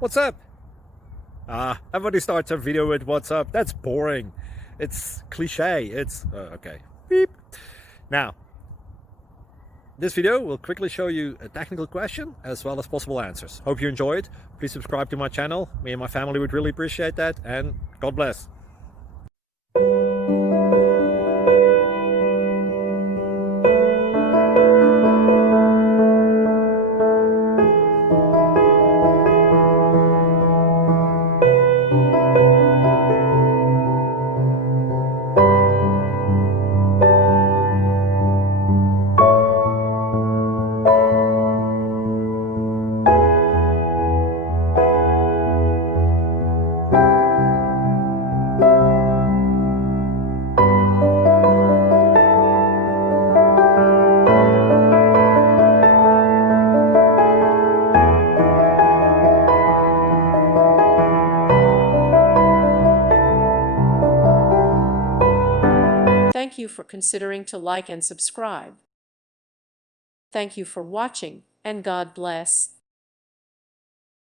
What's up? Everybody starts a video with what's up. That's boring. It's cliche. It's okay. Beep. Now, this video will quickly show you a technical question as well as possible answers. Hope you enjoyed. Please subscribe to my channel. Me and my family would really appreciate that, and God bless. Thank you for considering to like and subscribe. Thank you for watching, and God bless.